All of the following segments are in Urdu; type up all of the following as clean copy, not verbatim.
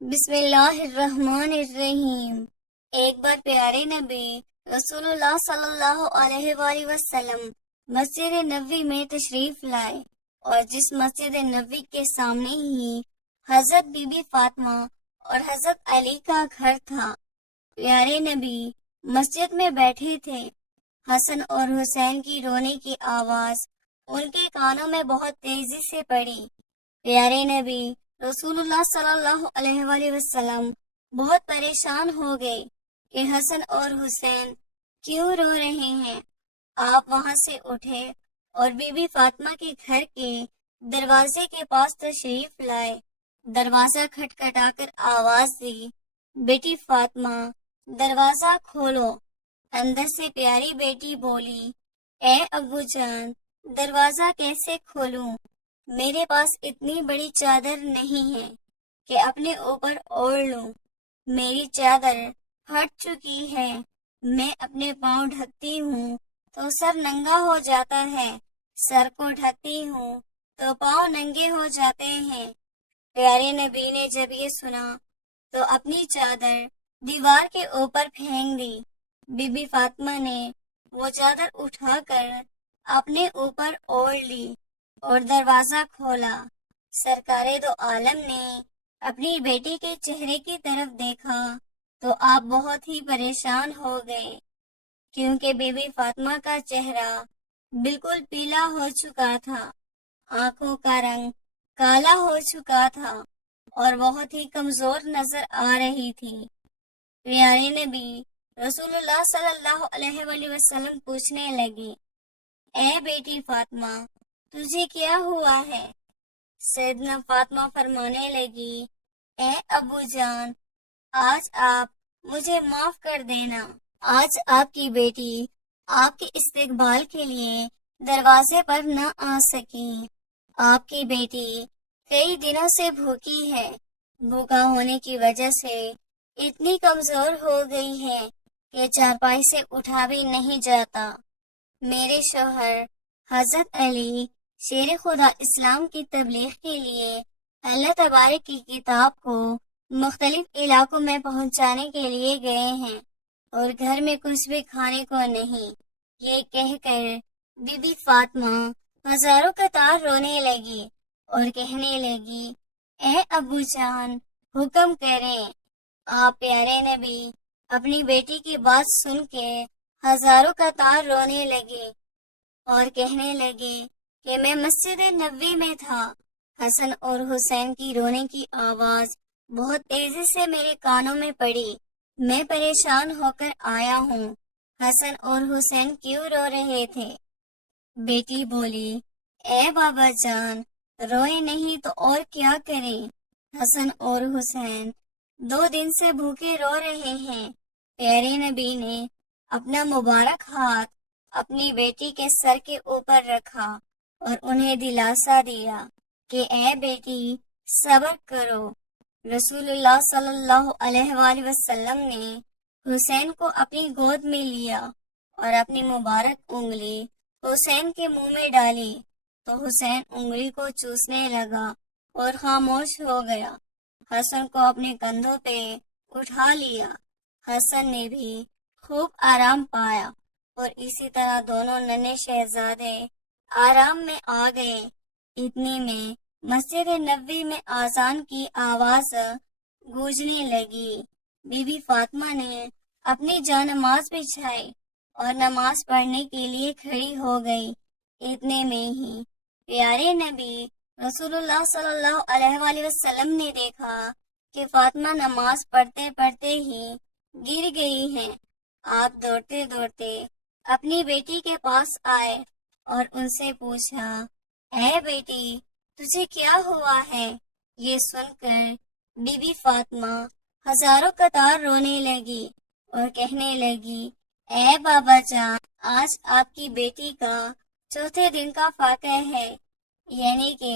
بسم اللہ الرحمن الرحیم۔ ایک بار پیارے نبی رسول اللہ صلی اللہ علیہ وآلہ وسلم مسجد نبوی میں تشریف لائے، اور جس مسجد نبوی کے سامنے ہی حضرت بی بی فاطمہ اور حضرت علی کا گھر تھا۔ پیارے نبی مسجد میں بیٹھے تھے۔ حسن اور حسین کی رونے کی آواز ان کے کانوں میں بہت تیزی سے پڑی۔ پیارے نبی رسول اللہ صلی اللہ علیہ وآلہ وسلم بہت پریشان ہو گئے کہ حسن اور حسین کیوں رو رہے ہیں۔ آپ وہاں سے اٹھے اور بی بی فاطمہ کے گھر کے دروازے کے پاس تشریف لائے۔ دروازہ کھٹکھٹا کر آواز دی، بیٹی فاطمہ دروازہ کھولو۔ اندر سے پیاری بیٹی بولی، اے ابو جان دروازہ کیسے کھولوں؟ میرے پاس اتنی بڑی چادر نہیں ہے کہ اپنے اوپر اوڑھ لوں۔ میری چادر پھٹ چکی ہے، میں اپنے پاؤں ڈھکتی ہوں تو سر ننگا ہو جاتا ہے، سر کو ڈھکتی ہوں تو پاؤں ننگے ہو جاتے ہیں۔ پیارے نبی نے جب یہ سنا تو اپنی چادر دیوار کے اوپر پھینک دی۔ بی بی فاطمہ نے وہ چادر اٹھا کر اپنے اوپر اوڑھ لی اور دروازہ کھولا۔ سرکار دو عالم نے اپنی بیٹی کے چہرے کی طرف دیکھا تو آپ بہت ہی پریشان ہو گئے، کیونکہ بی بی فاطمہ کا چہرہ بالکل پیلا ہو چکا تھا، آنکھوں کا رنگ کالا ہو چکا تھا اور بہت ہی کمزور نظر آ رہی تھی۔ پیارے نبی رسول اللہ صلی اللہ علیہ وآلہ وسلم پوچھنے لگے، اے بیٹی فاطمہ تجھے کیا ہوا ہے؟ سیدنا فاطمہ فرمانے لگی، اے ابو جان آج آپ مجھے معاف کر دینا۔ آج آپ کی بیٹی آپ کے استقبال کے لیے دروازے پر نہ آ سکی۔ آپ کی بیٹی کئی دنوں سے بھوکی ہے، بھوکا ہونے کی وجہ سے اتنی کمزور ہو گئی ہے کہ چارپائی سے اٹھا بھی نہیں جاتا۔ میرے شوہر حضرت علی شیر خدا اسلام کی تبلیغ کے لیے اللہ تبارک کی کتاب کو مختلف علاقوں میں پہنچانے کے لیے گئے ہیں، اور گھر میں کچھ بھی کھانے کو نہیں۔ یہ کہہ کر بی بی فاطمہ ہزاروں قطار رونے لگی اور کہنے لگی، اے ابو جان حکم کریں۔ آپ پیارے نبی اپنی بیٹی کی بات سن کے ہزاروں قطار رونے لگے اور کہنے لگے کہ میں مسجد نبوی میں تھا۔ حسن اور حسین کی رونے کی آواز بہت تیزی سے میرے کانوں میں پڑی، میں پریشان ہو کر آیا ہوں۔ حسن اور حسین کیوں رو رہے تھے؟ بیٹی بولی، اے بابا جان روئے نہیں تو اور کیا کریں؟ حسن اور حسین 2 دن سے بھوکے رو رہے ہیں۔ پیارے نبی نے اپنا مبارک ہاتھ اپنی بیٹی کے سر کے اوپر رکھا اور انہیں دلاسا دیا کہ اے بیٹی صبر کرو۔ رسول اللہ صلی اللہ علیہ وآلہ وسلم نے حسین کو اپنی گود میں لیا اور اپنی مبارک انگلی حسین کے منہ میں ڈالی تو حسین انگلی کو چوسنے لگا اور خاموش ہو گیا۔ حسن کو اپنے کندھوں پہ اٹھا لیا۔ حسن نے بھی خوب آرام پایا اور اسی طرح دونوں ننھے شہزادے آرام میں آ گئے۔ اتنی میں مسجد نبوی میں اذان کی آواز گونجنے لگی۔ بی بی فاطمہ نے اپنی جانماز بچھائی اور نماز پڑھنے کے لیے کھڑی ہو گئی۔ اتنے میں ہی پیارے نبی رسول اللہ صلی اللہ علیہ وآلہ وسلم نے دیکھا کہ فاطمہ نماز پڑھتے پڑھتے ہی گر گئی ہیں۔ آپ دوڑتے دوڑتے اپنی بیٹی کے پاس آئے اور ان سے پوچھا، اے بیٹی تجھے کیا ہوا ہے؟ یہ سن کر بی بی فاطمہ ہزاروں قطار رونے لگی اور کہنے لگی، اے بابا جان آج آپ کی بیٹی کا 4تھے دن کا واقعہ ہے، یعنی کہ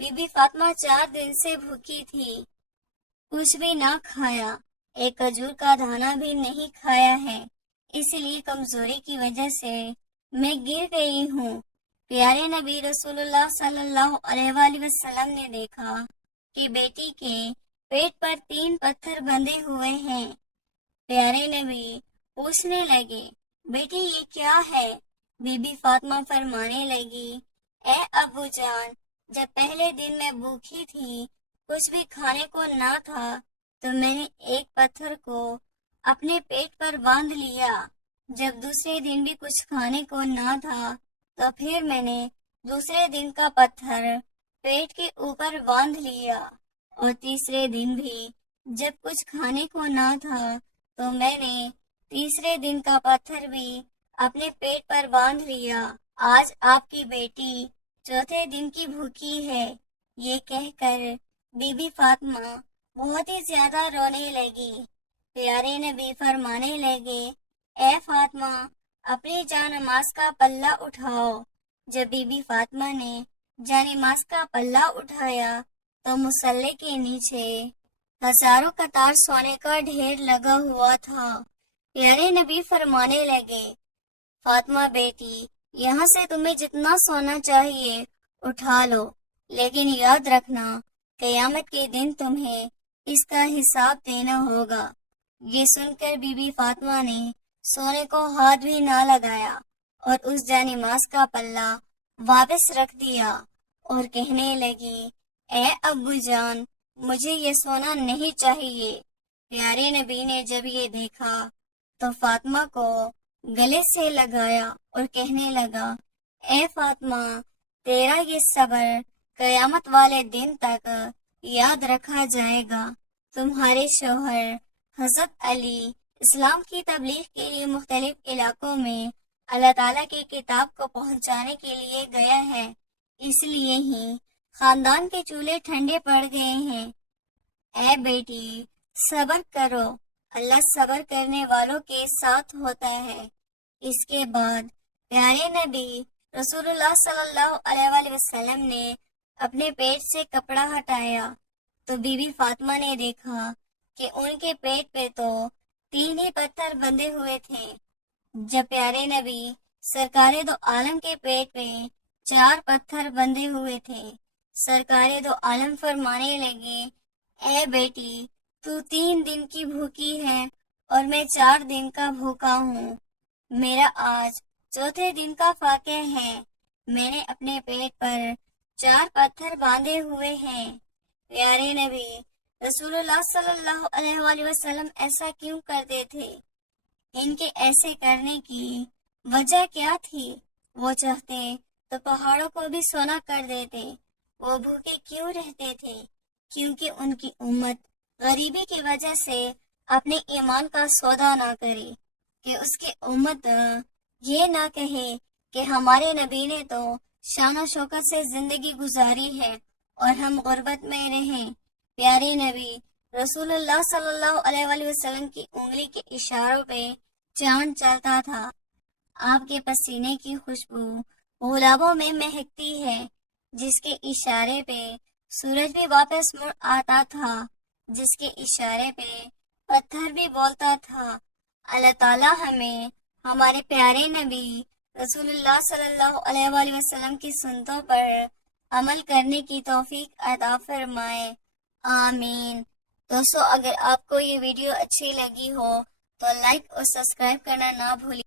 بی بی فاطمہ 4 دن سے بھوکی تھی، کچھ بھی نہ کھایا، ایک کھجور کا دانہ بھی نہیں کھایا ہے، اس لیے کمزوری کی وجہ سے میں گر گئی ہوں۔ پیارے نبی رسول اللہ صلی اللہ علیہ وآلہ وسلم نے دیکھا کہ بیٹی کے پیٹ پر 3 پتھر بندھے ہوئے ہیں۔ پیارے نبی پوچھنے لگے، بیٹی یہ کیا ہے؟ بی بی فاطمہ فرمانے لگی، اے ابو جان، جب پہلے دن میں بھوکی تھی، کچھ بھی کھانے کو نہ تھا، تو میں نے ایک پتھر کو اپنے پیٹ پر باندھ لیا۔ جب دوسرے دن بھی کچھ کھانے کو نہ تھا، تو پھر میں نے دوسرے دن کا پتھر پیٹ کے اوپر باندھ لیا، اور تیسرے دن بھی جب کچھ کھانے کو نہ تھا، تو میں نے تیسرے دن کا پتھر بھی اپنے پیٹ پر باندھ لیا۔ آج آپ کی بیٹی چوتھے دن کی بھوکی ہے۔ یہ کہہ کر بی بی فاطمہ بہت ہی زیادہ رونے لگی۔ پیارے نبی فرمانے لگے، اے فاطمہ، اپنی جانماز کا پلہ اٹھاؤ۔ جب بی بی فاطمہ نے جانماز کا پلہ اٹھایا تو مصلی کے نیچے ہزاروں قطار سونے کا ڈھیر لگا ہوا تھا۔ پیارے نبی فرمانے لگے، فاطمہ بیٹی، یہاں سے تمہیں جتنا سونا چاہیے اٹھا لو، لیکن یاد رکھنا قیامت کے دن تمہیں اس کا حساب دینا ہوگا۔ یہ سن کر بی بی فاطمہ نے سونے کو ہاتھ بھی نہ لگایا اور اس جانماز کا پلہ واپس رکھ دیا اور کہنے لگی، اے ابو جان، مجھے یہ سونا نہیں چاہیے۔ پیارے نبی نے جب یہ دیکھا تو فاطمہ کو گلے سے لگایا اور کہنے لگا، اے فاطمہ، تیرا یہ صبر قیامت والے دن تک یاد رکھا جائے گا۔ تمہارے شوہر حضرت علی اسلام کی تبلیغ کے لیے مختلف علاقوں میں اللہ تعالیٰ کی کتاب کو پہنچانے کے لیے گیا ہے، اس لیے ہی خاندان کے چولہے ٹھنڈے پڑ گئے ہیں۔ اے بیٹی، صبر کرو، اللہ صبر کرنے والوں کے ساتھ ہوتا ہے۔ اس کے بعد پیارے نبی رسول اللہ صلی اللہ علیہ وآلہ وسلم نے اپنے پیٹ سے کپڑا ہٹایا تو بی بی فاطمہ نے دیکھا کہ ان کے پیٹ پہ تو 3 ہی پتھر بندھے ہوئے تھے، جب پیارے نبی سرکار دو عالم کے پیٹ پہ 4 پتھر بندھے ہوئے تھے۔ سرکار دو عالم فرمانے لگے، اے بیٹی، تو 3 دن کی بھوکی ہے اور میں 4 دن کا بھوکا ہوں۔ میرا آج چوتھے دن کا واقعہ ہے۔ میں نے اپنے پیٹ پر 4 پتھر باندھے ہوئے ہیں۔ پیارے نبی رسول اللہ صلی اللہ علیہ وآلہ وسلم ایسا کیوں کرتے تھے؟ ان کے ایسے کرنے کی وجہ کیا تھی؟ وہ چاہتے تو پہاڑوں کو بھی سونا کر دیتے۔ وہ بھوکے کیوں رہتے تھے؟ کیونکہ ان کی امت غریبی کی وجہ سے اپنے ایمان کا سودا نہ کرے، کہ اس کی امت یہ نہ کہے کہ ہمارے نبی نے تو شان و شوکت سے زندگی گزاری ہے اور ہم غربت میں رہیں۔ پیارے نبی رسول اللہ صلی اللہ علیہ وآلہ وسلم کی انگلی کے اشاروں پہ چاند چلتا تھا۔ آپ کے پسینے کی خوشبو گلابوں میں مہکتی ہے، جس کے اشارے پہ سورج بھی واپس مڑ آتا تھا، جس کے اشارے پہ پتھر بھی بولتا تھا۔ اللہ تعالیٰ ہمیں ہمارے پیارے نبی رسول اللہ صلی اللہ علیہ وآلہ وسلم کی سنتوں پر عمل کرنے کی توفیق عطا فرمائے، آمین۔ دوستو، اگر آپ کو یہ ویڈیو اچھی لگی ہو تو لائک اور سبسکرائب کرنا نہ بھولیں۔